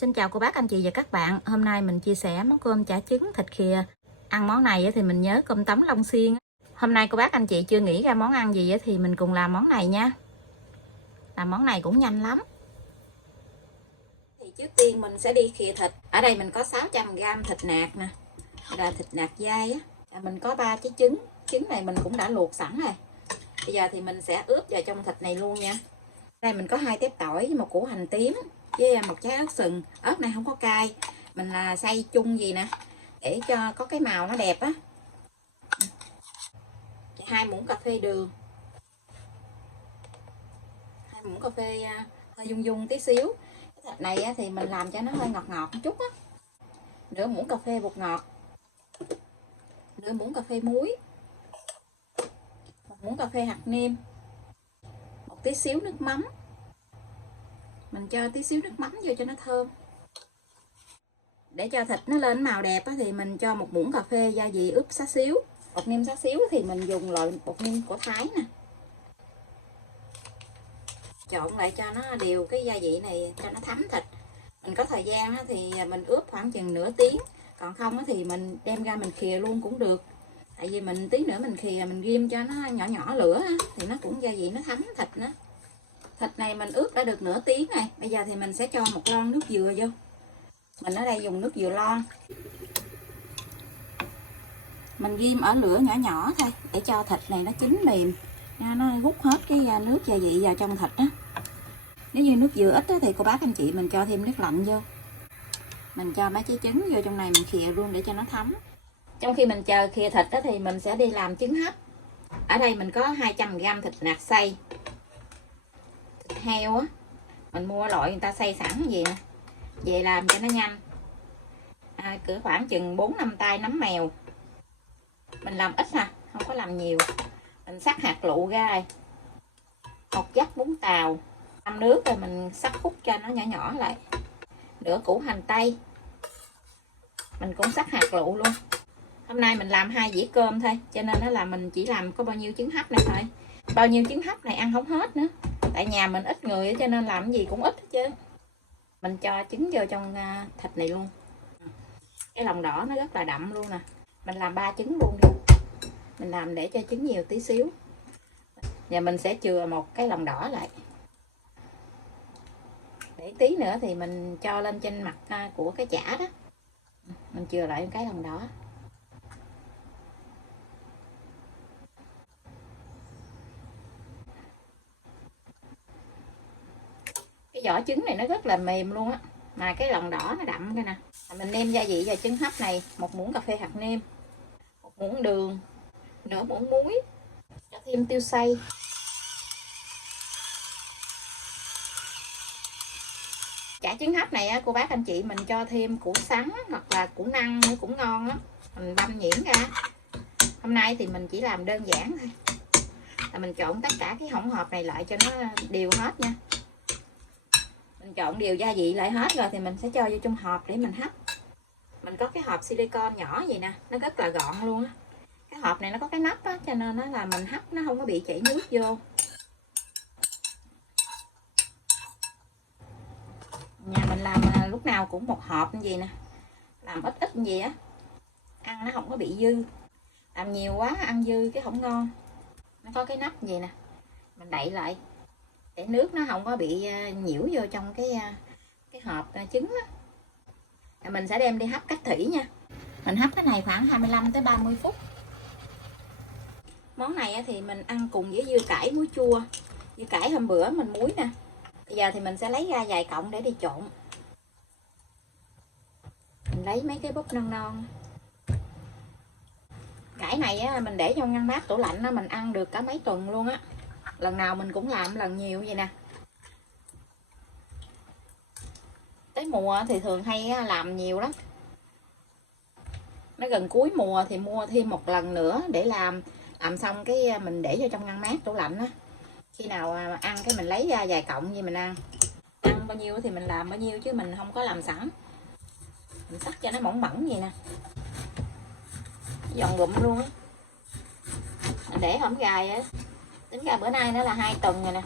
Xin chào cô bác, anh chị và các bạn. Hôm nay mình chia sẻ món cơm chả trứng thịt khìa. Ăn món này thì mình nhớ cơm tấm Long Xuyên. Hôm nay cô bác anh chị chưa nghĩ ra món ăn gì thì mình cùng làm món này nha. Làm món này cũng nhanh lắm. Thì trước tiên mình sẽ đi khìa thịt. Ở đây mình có 600g thịt nạc nè. Là thịt nạc dai á. Mình có 3 trái trứng. Trứng này mình cũng đã luộc sẵn rồi. Bây giờ thì mình sẽ ướp vào trong thịt này luôn nha. Đây mình có 2 tép tỏi với một củ hành tím với một trái ớt sừng. Ớt này không có cay, mình là xay chung gì nè để cho có cái màu nó đẹp á. 2 muỗng cà phê đường, 2 muỗng cà phê hơi dung dung tí xíu. Cái thịt này thì mình làm cho nó hơi ngọt ngọt một chút á. Nửa muỗng cà phê bột ngọt, nửa muỗng cà phê muối, 1 muỗng cà phê hạt nêm, một tí xíu nước mắm. Mình cho tí xíu nước mắm vô cho nó thơm. Để cho thịt nó lên màu đẹp thì mình cho 1 muỗng cà phê gia vị ướp xá xíu. Bột nêm xá xíu thì mình dùng loại bột nêm của Thái nè. Trộn lại cho nó đều cái gia vị này cho nó thấm thịt. Mình có thời gian thì mình ướp khoảng chừng nửa tiếng. Còn không thì mình đem ra mình khìa luôn cũng được. Tại vì mình tí nữa mình khìa mình ghim cho nó nhỏ nhỏ lửa thì nó cũng gia vị nó thấm thịt nữa. Thịt này mình ướp đã được nửa tiếng này. Bây giờ thì mình sẽ cho 1 lon nước dừa vô. Mình ở đây dùng nước dừa lon. Mình ghim ở lửa nhỏ nhỏ thôi để cho thịt này nó chín mềm, nó hút hết cái nước gia vị vào trong thịt á. Nếu như nước dừa ít thì cô bác anh chị mình cho thêm nước lạnh vô. Mình cho mấy trái trứng vô trong này mình khìa luôn để cho nó thấm. Trong khi mình chờ khìa thịt thì mình sẽ đi làm trứng hấp. Ở đây mình có 200g thịt nạc xay. Thịt heo á, mình mua loại người ta xay sẵn gì nè. Về làm cho nó nhanh. Cỡ khoảng chừng 4-5 tay nấm mèo. Mình làm ít không có làm nhiều. Mình xắt hạt lựu ra rồi. 1 dắt bún tàu. Ngâm nước rồi mình xắt khúc cho nó nhỏ nhỏ lại. Nửa củ hành tây. Mình cũng xắt hạt lựu luôn. Hôm nay mình làm 2 dĩa cơm thôi, cho nên là mình chỉ làm có bao nhiêu trứng hấp này thôi. Bao nhiêu trứng hấp này ăn không hết nữa. Tại nhà mình ít người cho nên làm gì cũng ít hết chứ. Mình cho trứng vô trong thịt này luôn. Cái lòng đỏ nó rất là đậm luôn nè. Mình làm 3 trứng luôn đi. Mình làm để cho trứng nhiều tí xíu. Và mình sẽ chừa một cái lòng đỏ lại. Để tí nữa thì mình cho lên trên mặt của cái chả đó. Mình chừa lại một cái lòng đỏ. Cái vỏ trứng này nó rất là mềm luôn á. Mà cái lòng đỏ nó đậm cái nè. Mình nêm gia vị vào trứng hấp này. 1 muỗng cà phê hạt nêm, 1 muỗng đường, nửa muỗng muối, cho thêm tiêu xay. Chả trứng hấp này cô bác anh chị mình cho thêm củ sắn hoặc là củ năng nữa cũng ngon lắm. Mình băm nhuyễn ra. Hôm nay thì mình chỉ làm đơn giản thôi. Là mình trộn tất cả cái hỗn hợp này lại cho nó đều hết nha. Mình trộn đều gia vị lại hết rồi thì mình sẽ cho vô trong hộp để mình hấp. Mình có cái hộp silicon nhỏ vậy nè, nó rất là gọn luôn á. Cái hộp này nó có cái nắp á, cho nên là mình hấp nó không có bị chảy nước vô. Nhà mình làm lúc nào cũng một hộp như vậy nè. Làm ít ít như vậy á, ăn nó không có bị dư. Làm nhiều quá ăn dư cái không ngon. Nó có cái nắp vậy nè, mình đậy lại để nước nó không có bị nhiễu vô trong cái hộp trứng á. Mình sẽ đem đi hấp cách thủy nha. Mình hấp cái này khoảng 25 tới 30 phút. Món này thì mình ăn cùng với dưa cải muối chua. Dưa cải hôm bữa mình muối nè. Bây giờ thì mình sẽ lấy ra vài cọng để đi trộn. Mình lấy mấy cái búp non non. Cải này mình để trong ngăn mát tủ lạnh mình ăn được cả mấy tuần luôn á. Lần nào mình cũng làm lần nhiều vậy nè. Tới mùa thì thường hay làm nhiều lắm. Nó gần cuối mùa thì mua thêm một lần nữa để làm xong cái mình để vô trong ngăn mát tủ lạnh á. Khi nào ăn cái mình lấy ra vài cọng gì mình ăn. Ăn bao nhiêu thì mình làm bao nhiêu chứ mình không có làm sẵn. Mình xắt cho nó mỏng mỏng vậy nè. Giòn gụm luôn á. Để hổm gài á. Tính ra bữa nay nó là 2 tuần rồi nè.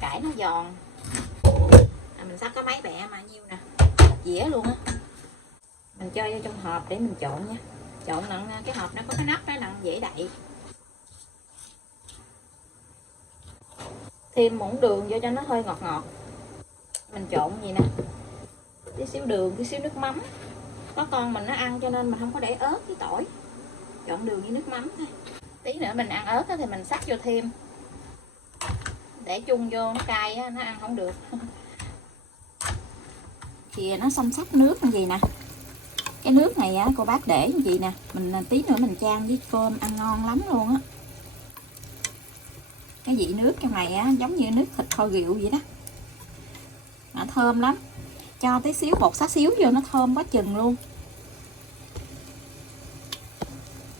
Cải nó giòn. Mình mình sắp có mấy bẹ mà nhiêu nè, dĩa luôn á. Mình cho vô trong hộp để mình trộn nha. Trộn nặng cái hộp nó có cái nắp đó nặng dễ đậy. Thêm muỗng đường vô cho nó hơi ngọt ngọt. Mình trộn gì nè, tí xíu đường, tí xíu nước mắm. Có con mình nó ăn cho nên mình không có để ớt với tỏi. Trộn đường với nước mắm thôi. Tí nữa mình ăn ớt thì mình xắt vô thêm. Để chung vô nó cay á, nó ăn không được. Thì nó xông xắt nước như vậy nè. Cái nước này á cô bác để như vậy nè, mình tí nữa mình chan với cơm ăn ngon lắm luôn á. Cái vị nước trong này á giống như nước thịt kho rượu vậy đó. Nó thơm lắm. Cho tí xíu bột xá xíu vô nó thơm quá chừng luôn.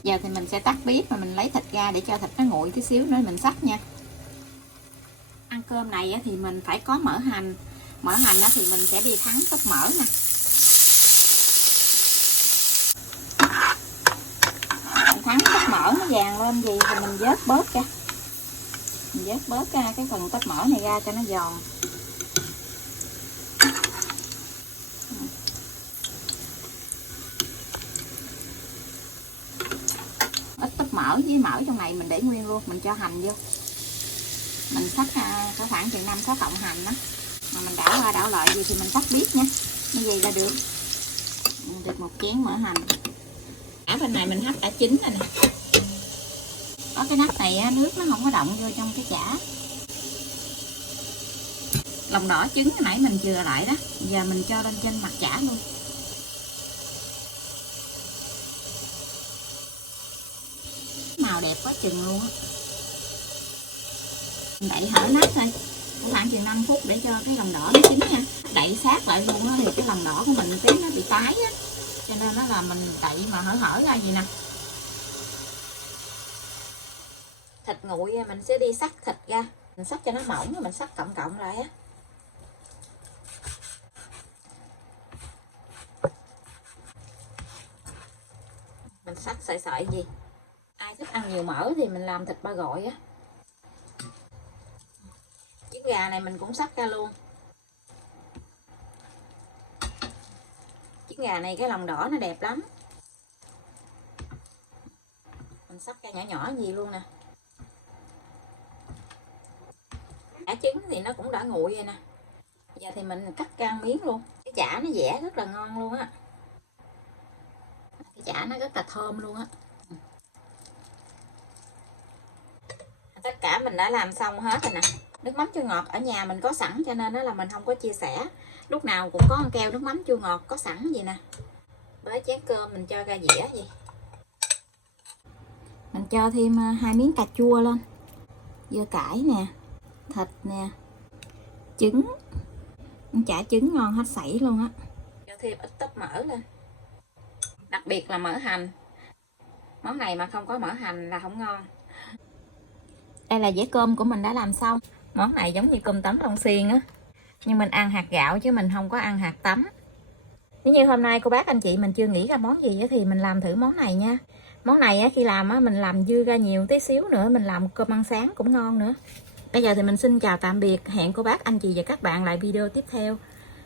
Giờ thì mình sẽ tắt bếp mà mình lấy thịt ra để cho thịt nó nguội tí xíu nữa mình xắt nha. Ăn cơm này á thì mình phải có mỡ hành. Mỡ hành á thì mình sẽ đi thắng tóp mỡ nè. Mình thắng tóp mỡ nó vàng lên gì thì mình vớt bớt ra. Mình vớt bớt ra cái phần tóp mỡ này ra cho nó giòn. Ít tóp mỡ với mỡ trong này mình để nguyên luôn, mình cho hành vô. Mình xắt có khoảng chừng 5-6 cọng hành đó. Mà mình đảo qua đảo lại gì thì mình tắt bếp nha. Như vậy là được. Được một chén mỡ hành. Ở bên này mình hấp đã chín rồi nè. Có cái nắp này á, nước nó không có động vô trong cái chả. Lòng đỏ trứng hồi nãy mình chừa lại đó, giờ mình cho lên trên mặt chả luôn. Màu đẹp quá chừng luôn á. Mình đậy hở nắp thôi, khoảng chừng 5 phút để cho cái lòng đỏ nó chín nha. Đậy sát lại luôn á thì cái lòng đỏ của mình cái nó bị tái á, cho nên nó là mình đậy mà hở ra vậy nè. Thịt nguội mình sẽ đi xắt thịt ra, mình xắt cho nó mỏng rồi mình xắt cộng lại á. Mình xắt sợi gì. Ai thích ăn nhiều mỡ thì mình làm thịt ba gọi á. Trứng gà này mình cũng xắt ra luôn. Trứng gà này cái lòng đỏ nó đẹp lắm. Mình xắt ra nhỏ nhỏ gì luôn nè. Chả trứng thì nó cũng đã nguội rồi nè. Giờ thì mình cắt ra miếng luôn. Cái chả nó dẻ rất là ngon luôn á. Cái chả nó rất là thơm luôn á. Tất cả mình đã làm xong hết rồi nè. Nước mắm chua ngọt ở nhà mình có sẵn cho nên đó là mình không có chia sẻ. Lúc nào cũng có một keo nước mắm chua ngọt có sẵn gì nè. Với chén cơm mình cho ra dĩa gì. Mình cho thêm 2 miếng cà chua lên. Dưa cải nè, thịt nè, trứng. Chả trứng ngon hết sảy luôn á. Cho thêm ít tóp mỡ lên. Đặc biệt là mỡ hành. Món này mà không có mỡ hành là không ngon. Đây là dĩa cơm của mình đã làm xong. Món này giống như cơm tấm Long Xuyên á. Nhưng mình ăn hạt gạo chứ mình không có ăn hạt tấm. Nếu như hôm nay cô bác anh chị mình chưa nghĩ ra món gì thì mình làm thử món này nha. Món này khi làm mình làm dư ra nhiều tí xíu nữa mình làm cơm ăn sáng cũng ngon nữa. Bây giờ thì mình xin chào tạm biệt. Hẹn cô bác anh chị và các bạn lại video tiếp theo.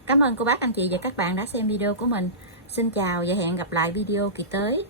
Cảm ơn cô bác anh chị và các bạn đã xem video của mình. Xin chào và hẹn gặp lại video kỳ tới.